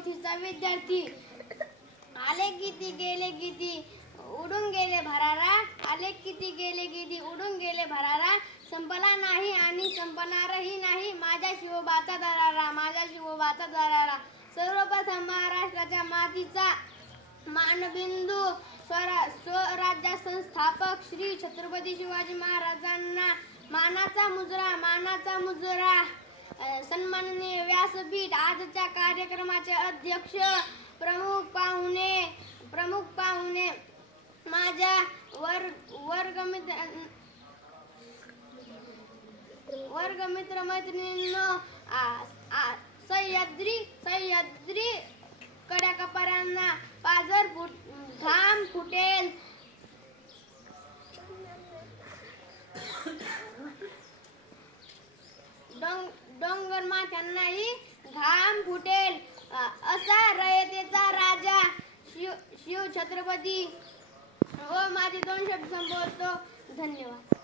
चौथीचा विद्यार्थी. आले किती गेले किती उडून गेले भरारा, आले किती गेले किती उडून गेले भरारा, संपला नाही आणि संपणारही नाही माझ्या शिवबाचा दरारा, माझ्या शिवबाचा दरारा. सर्वप्रथम महाराष्ट्राच्या मातीचा मानबिंदू स्वराज्य संस्थापक श्री छत्रपती शिवाजी महाराजांना मानाचा मुजरा. सन्माननीय व्यासपीठ, आजच्या कार्यक्रमाचे अध्यक्ष, प्रमुख पाहुणे, माझ्या वर्गमित्र मैत्रिणींनो, सह्याद्री कड्याकपाऱ्यांना पाझर घाम फुटेल, डोंगर माथ्यांनाही घाम फुटेल, असा रयतेचा राजा शिव छत्रपती. व माझे 2 शब्द संपवतो. धन्यवाद.